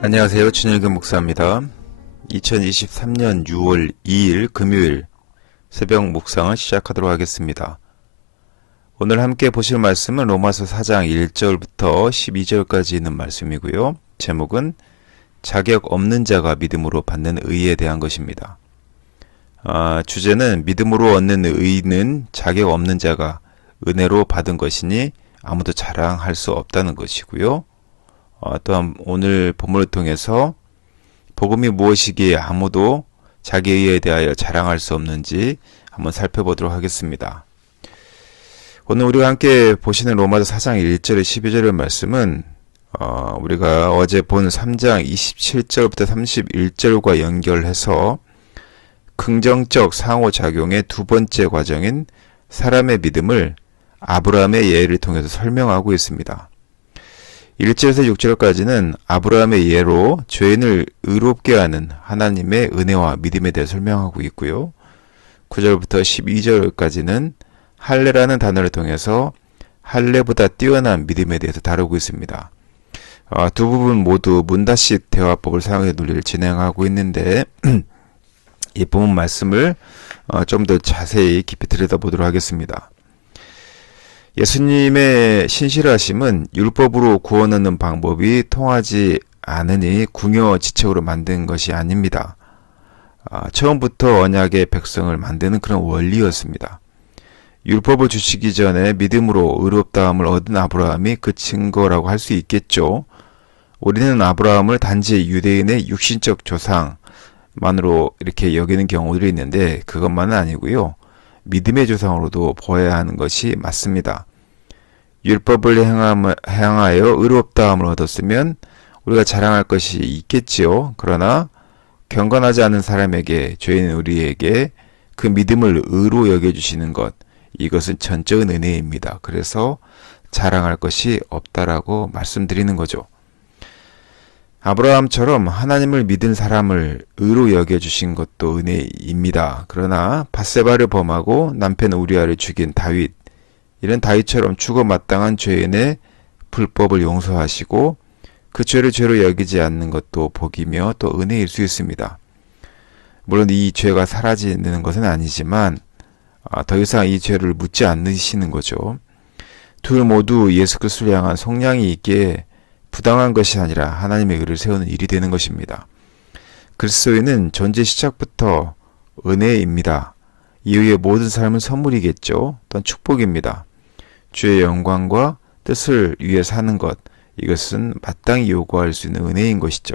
안녕하세요. 준일근 목사입니다. 2023년 6월 2일 금요일 새벽 묵상을 시작하도록 하겠습니다. 오늘 함께 보실 말씀은 로마서 4장 1절부터 12절까지 있는 말씀이고요. 제목은 자격 없는 자가 믿음으로 받는 의에 대한 것입니다. 주제는 믿음으로 얻는 의는 자격 없는 자가 은혜로 받은 것이니 아무도 자랑할 수 없다는 것이고요. 또한 오늘 본문을 통해서 복음이 무엇이기에 아무도 자기 의에 대하여 자랑할 수 없는지 한번 살펴보도록 하겠습니다. 오늘 우리가 함께 보시는 로마서 4장 1절에 12절의 말씀은 우리가 어제 본 3장 27절부터 31절과 연결해서 긍정적 상호작용의 두 번째 과정인 사람의 믿음을 아브라함의 예를 통해서 설명하고 있습니다. 1절에서 6절까지는 아브라함의 예로 죄인을 의롭게 하는 하나님의 은혜와 믿음에 대해 설명하고 있고요. 9절부터 12절까지는 할례라는 단어를 통해서 할례보다 뛰어난 믿음에 대해서 다루고 있습니다. 두 부분 모두 문다식 대화법을 사용해 논리를 진행하고 있는데 이 부분 말씀을 좀 더 자세히 깊이 들여다보도록 하겠습니다. 예수님의 신실하심은 율법으로 구원 얻는 방법이 통하지 않으니 궁여지책으로 만든 것이 아닙니다. 처음부터 언약의 백성을 만드는 그런 원리였습니다. 율법을 주시기 전에 믿음으로 의롭다함을 얻은 아브라함이 그 증거라고 할 수 있겠죠. 우리는 아브라함을 단지 유대인의 육신적 조상만으로 이렇게 여기는 경우들이 있는데 그것만은 아니고요. 믿음의 조상으로도 보아야 하는 것이 맞습니다. 율법을 행하여 의롭다함을 얻었으면 우리가 자랑할 것이 있겠지요. 그러나 경건하지 않은 사람에게, 죄인 우리에게 그 믿음을 의로 여겨주시는 것, 이것은 전적인 은혜입니다. 그래서 자랑할 것이 없다라고 말씀드리는 거죠. 아브라함처럼 하나님을 믿은 사람을 의로 여겨주신 것도 은혜입니다. 그러나 밧세바를 범하고 남편 우리아를 죽인 다윗, 이런 다윗처럼 죽어 마땅한 죄인의 불법을 용서하시고 그 죄를 죄로 여기지 않는 것도 복이며 또 은혜일 수 있습니다. 물론 이 죄가 사라지는 것은 아니지만 더 이상 이 죄를 묻지 않으시는 거죠. 둘 모두 예수 그리스도를 향한 속량이 있기에 부당한 것이 아니라 하나님의 의를 세우는 일이 되는 것입니다. 그리스도인은 존재 시작부터 은혜입니다. 이후의 모든 삶은 선물이겠죠. 또한 축복입니다. 주의 영광과 뜻을 위해 사는 것, 이것은 마땅히 요구할 수 있는 은혜인 것이죠.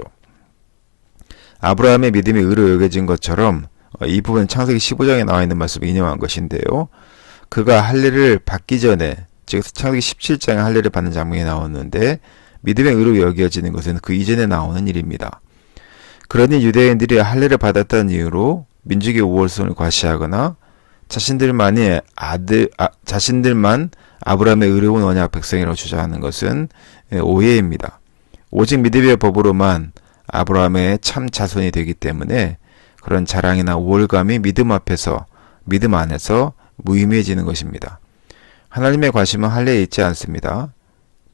아브라함의 믿음이 의로 여겨진 것처럼 이 부분 창세기 15장에 나와 있는 말씀을 인용한 것인데요. 그가 할례를 받기 전에, 즉 창세기 17장에 할례를 받는 장면이 나오는데 믿음의 의로 여겨지는 것은 그 이전에 나오는 일입니다. 그러니 유대인들이 할례를 받았다는 이유로 민족의 우월성을 과시하거나 자신들만 아브라함의 의로운 언약 백성이라고 주장하는 것은 오해입니다. 오직 믿음의 법으로만 아브라함의 참 자손이 되기 때문에 그런 자랑이나 우월감이 믿음 안에서 무의미해지는 것입니다. 하나님의 관심은 할례에 있지 않습니다.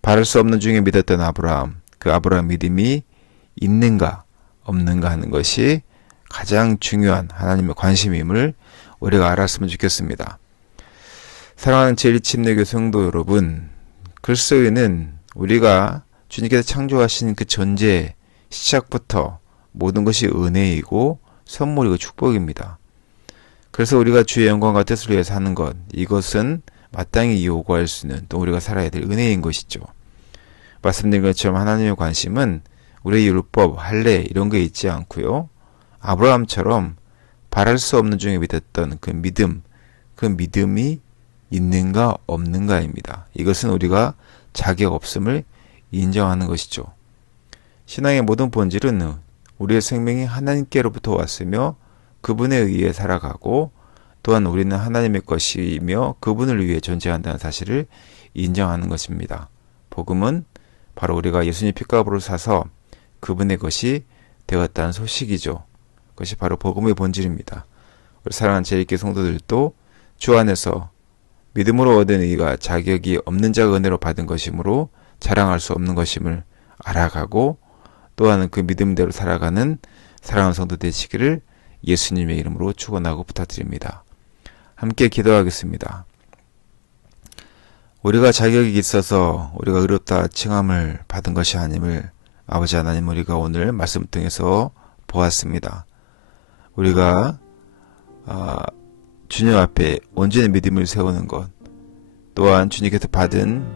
바를 수 없는 중에 믿었던 아브라함, 그 아브라함 믿음이 있는가 없는가 하는 것이 가장 중요한 하나님의 관심임을 우리가 알았으면 좋겠습니다. 사랑하는 제1침례교 성도 여러분, 그리스도인은 우리가 주님께서 창조하신 그 존재 시작부터 모든 것이 은혜이고 선물이고 축복입니다. 그래서 우리가 주의 영광과 뜻을 위해 사는 것, 이것은 마땅히 요구할 수 있는, 또 우리가 살아야 될 은혜인 것이죠. 말씀드린 것처럼 하나님의 관심은 우리의 율법, 할례 이런 게 있지 않고요. 아브라함처럼 바랄 수 없는 중에 믿었던 그 믿음이 있는가 없는가입니다. 이것은 우리가 자격 없음을 인정하는 것이죠. 신앙의 모든 본질은 우리의 생명이 하나님께로부터 왔으며 그분에 의해 살아가고 또한 우리는 하나님의 것이며 그분을 위해 존재한다는 사실을 인정하는 것입니다. 복음은 바로 우리가 예수님 핏값으로 사서 그분의 것이 되었다는 소식이죠. 그것이 바로 복음의 본질입니다. 우리 사랑하는 제1교 성도들도 주 안에서 믿음으로 얻은 의가 자격이 없는 자가 은혜로 받은 것이므로 자랑할 수 없는 것임을 알아가고 또한 그 믿음대로 살아가는 사랑하는 성도 되시기를 예수님의 이름으로 축원하고 부탁드립니다. 함께 기도하겠습니다. 우리가 자격이 있어서 우리가 의롭다 칭함을 받은 것이 아님을 아버지 하나님 우리가 오늘 말씀 통해서 보았습니다. 우리가 주님 앞에 온전히 믿음을 세우는 것, 또한 주님께서 받은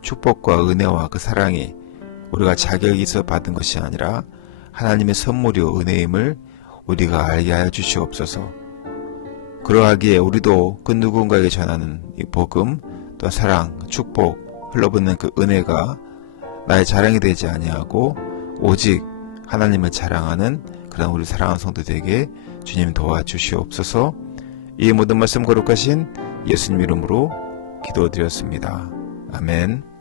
축복과 은혜와 그 사랑이 우리가 자격이 있어 받은 것이 아니라 하나님의 선물이요 은혜임을 우리가 알게 하여 주시옵소서. 그러하기에 우리도 그 누군가에게 전하는 이 복음, 또 사랑, 축복, 흘러붙는 그 은혜가 나의 자랑이 되지 아니하고 오직 하나님을 자랑하는 그런 우리 사랑하는 성도들에게 주님 도와주시옵소서. 이 모든 말씀 거룩하신 예수님 이름으로 기도드렸습니다. 아멘.